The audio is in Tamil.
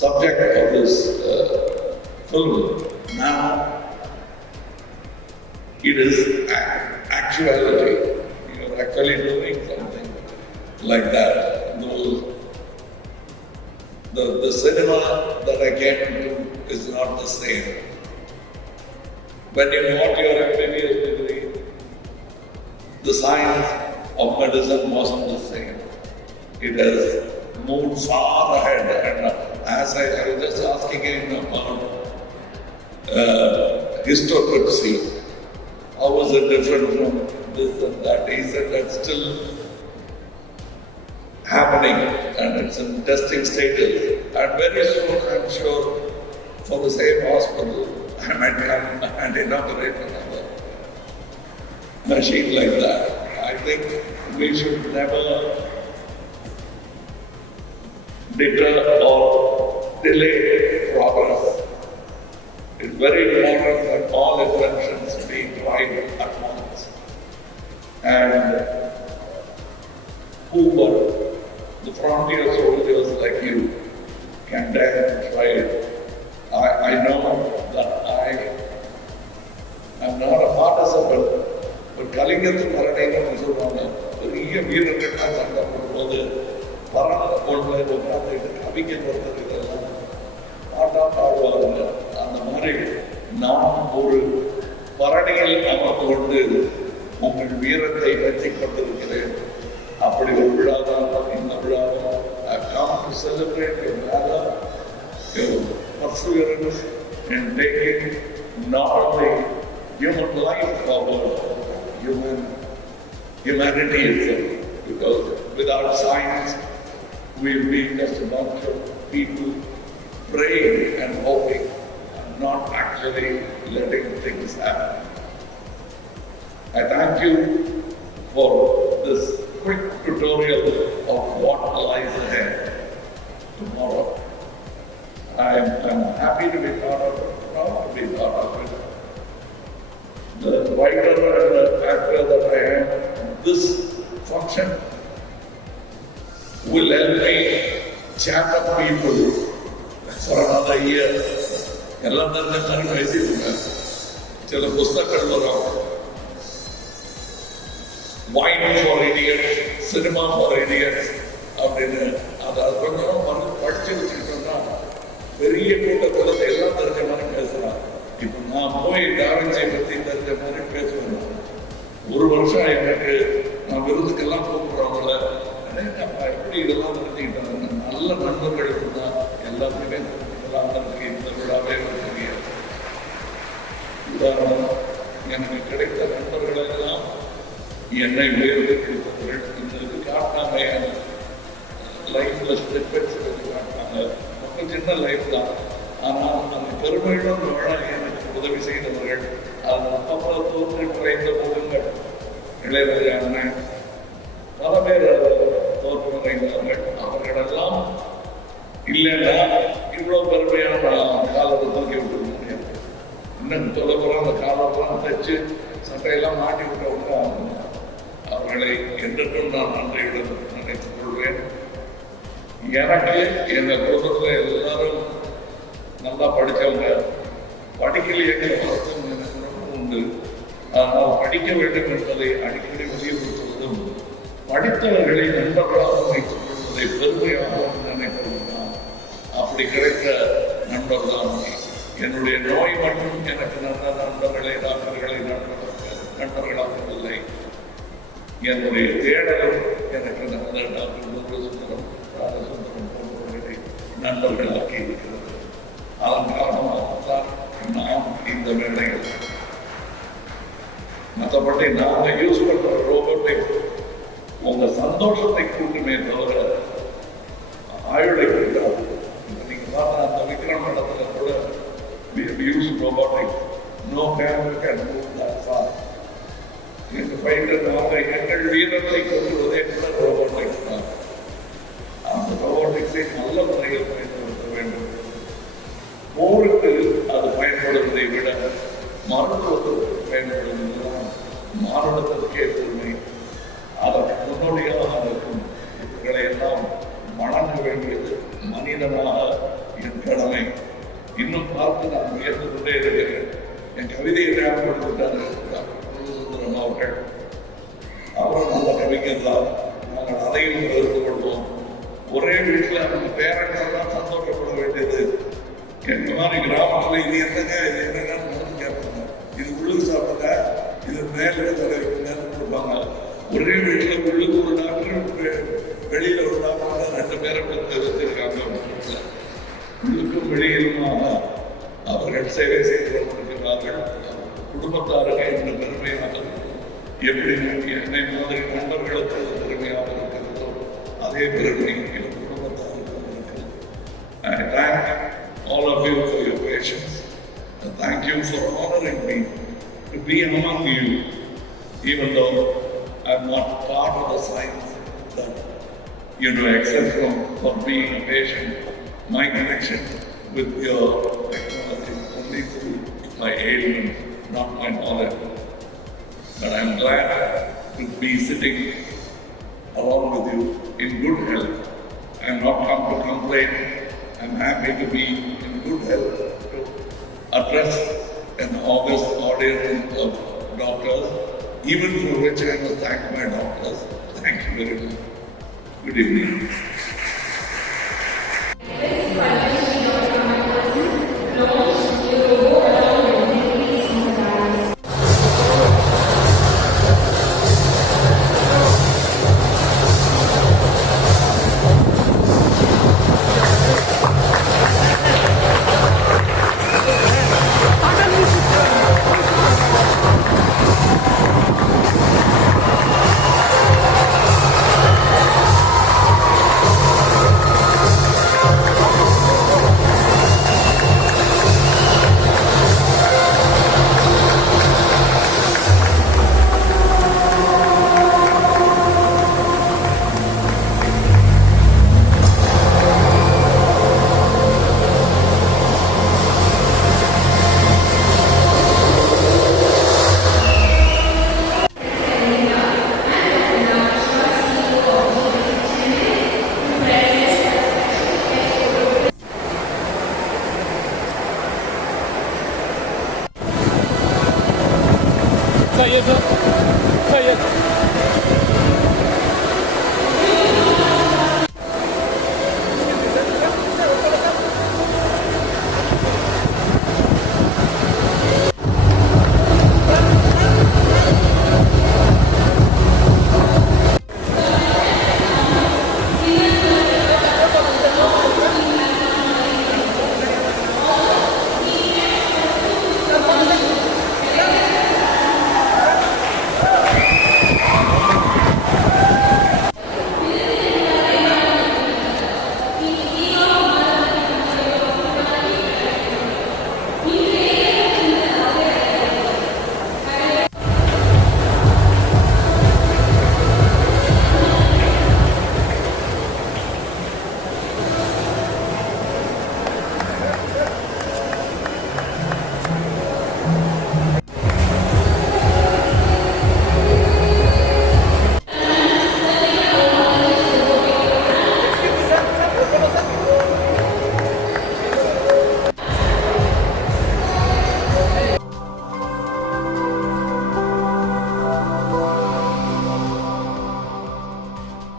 subject of this film. Now, it is actuality. You are actually doing something like that. The cinema that I came to is not the same. When you got your MBBS degree, the science of medicine wasn't the same. It has moved far ahead. And as I was just asking him about histocrypsy, how was it different from this and that? He said that's still happening and it's in testing stages. And very soon, I'm sure, for the same hospital, I might come and inaugurate another machine like that. I think we should never deter or delay progress. It's very important that all inventions be tried at once. And who the frontier soldiers like you can dare to try it. I know that I am not a participant, but கலிங்கத்து பரடைன்னு சொல்லுவாங்க. பெரிய வீரர்கள் சண்டை போடும்போது பரண கொண்டு உட்கார்ந்துட்டு கவிஞர் ஒருத்தர் இதெல்லாம் பாட்டா பாடுவாங்க. அந்த மாதிரி நாம் ஒரு பரணியில் அமர்ந்து கொண்டு உங்கள் வீரத்தை வெற்றிக் கொண்டிருக்கிறேன். அப்படி ஒரு விழா தான் இந்த விழாவும். I come to celebrate your valor, your perseverance in taking not only human life forward, humanity itself. Because without science, we'll be just a bunch of people praying and hoping and not actually letting things happen. I thank you for this quick tutorial of what lies ahead tomorrow. I'm happy to be part of it, proud to be part of it. The writer and the actor that I am, this function will help me chat up people for another year. எல்லாம் தான் பேசியிருக்காங்க. சில புஸ்தகங்கள் வரும். Wine for idiots, cinema for idiots அப்படின்னு அதை கொஞ்சம் படிச்சு வச்சுக்கிட்டோம்னா பெரிய கூட்டத்தில் எல்லாம் தெரிஞ்ச மாதிரி பேசுறாங்க. இப்போ நான் போய் டாவின்சியை பற்றி தெரிஞ்ச மாதிரி பேசுவேன். ஒரு வருஷம் எனக்கு நான் விருதுக்கெல்லாம் கூப்பிடுறவங்கள எப்படி இதெல்லாம் தெரிஞ்சுக்கிட்டாங்க. நல்ல நண்பர்கள் இருந்தால் எல்லாத்தையுமே தெரிஞ்சுக்கலாம். அதற்கு இந்த விழாவே பெரிய உதாரணம். எனக்கு கிடைத்த நண்பர்கள் எல்லாம் என்னை உயர்ந்து கொடுத்தவர்கள். இந்த இது காட்டாங்க லைஃப்ல ஸ்டெப்ஸ் காட்டாங்க. ரொம்ப சின்ன லைஃப் தான். ஆனால் அந்த பெருமையுடன் வாழ எனக்கு உதவி செய்தவர்கள். அது அப்புறம் தோன்றி குறைந்த போதுங்கள் இளையராஜான பல பேர் தோற்று குறைந்தவர்கள். அவர்களெல்லாம் இல்லைன்னா இவ்வளோ பெருமையான காலத்தை தூக்கி விட்டு முடியாது. இன்னும் தொலைப்புறம் அந்த காலத்தெல்லாம் தைச்சு சட்டையெல்லாம் மாட்டி விட்டவங்க அவர்களை என்றும் நான் நன்றியுடன் நினைத்துக் கொள்வேன். எனக்கு எங்கள் குடும்பத்தில் எல்லாரும் நல்லா படித்தவங்க. படிக்கலையேங்கிற வருத்தம் எனக்கு ரொம்ப உண்டு. ஆனால் படிக்க வேண்டும் என்பதை அடிக்கடி வலியுறுத்துவதும் படித்தவர்களை நண்பர்களாக வைத்துக் கொள்வதை பெருமையாக நினைப்பதும் அப்படி கிடைத்த நண்பர் தான். என்னுடைய நோய் மட்டும் எனக்கு நல்ல நண்பர்களை டாக்டர்களை நண்பர்களாகவில்லை. என்னுடைய தேடலும் எனக்கு நல்ல டாக்டர் முருகசுந்தரம் ராஜசுந்தரம் போன்றவர்களை நண்பர்களாக்கி இருக்கிறது. அதன் காரணமாகத்தான் நாம் இந்த வேலைகள் மற்றபடி நாங்கள் யூஸ் பண்ற ரோபோட்டிக் உங்க சந்தோஷத்தை கூட்டுமே தவிர ஆயுளை கூட்டாது. நீங்க பார்த்தா அந்த விக்ரம் இடத்துல கூட use robotic. No camera can move that far. எங்கள் வீரத்தை கொண்டுவதே கூட ரோபோட்டிக்ஸ் தான். அந்த ரோபோட்டிக்ஸை நல்ல முறையில் பயன்படுத்த வேண்டும். போருக்கு அது பயன்படுவதை விட மருத்துவத்திற்கு பயன்படுவதுதான் மானுடத்திற்கே பெருமை. அதற்கு முன்னோடியாக இருக்கும் இவர்களை எல்லாம் வணங்க வேண்டியது மனிதனாக என் கடமை. இன்னும் பார்த்து நான் உயர்ந்து கொண்டே இருக்கிறேன். என் கவிதையை ஞாபகப்படுத்திட்டாரு சுந்தரம் அவர்கள். அவரும் நல்ல கவிஞர் தான். நாங்கள் அதையும் பகிர்ந்து கொள்வோம். ஒரே வீட்டில் நம்ம பேரண்ட்ஸ் தான் சந்தோஷப்பட வேண்டியது. எங்க மாதிரி கிராமத்தில் இது என்னங்க இது என்னங்கன்னு கேட்பாங்க. இது உள்ளுக்கு சாப்பிட்டா இது மேலே தலைவருங்கன்னு கொடுப்பாங்க. ஒரே வீட்டில் உள்ளுக்கு ஒரு டாக்டர் வெளியில ஒரு டாக்டர் 2 பேரை வச்சிருக்காங்க. உள்ளுக்கும் வெளியிலுமாக அவர்கள் சேவை செய்து கொண்டிருக்கிறார்கள். குடும்பத்தாருக்கு இந்த பெருமையாக எப்படி என்னை மாதிரி நண்பர்களுக்கு பெருமையாக இருக்கிறதோ அதே பெருமை என் குடும்பத்தாருக்கு இருக்கிறது. I thank all of you for your patience. And thank you for honoring me to be among you, even though I'm not part of the science that except for being a patient. My connection with your technology is only through my ailment, not my knowledge. But I'm glad to be sitting along with you in good health. I'm not come to complain. I'm happy to be in good health to address an august audience of doctors, even for which I must thank my doctors. Thank you very much. Good evening.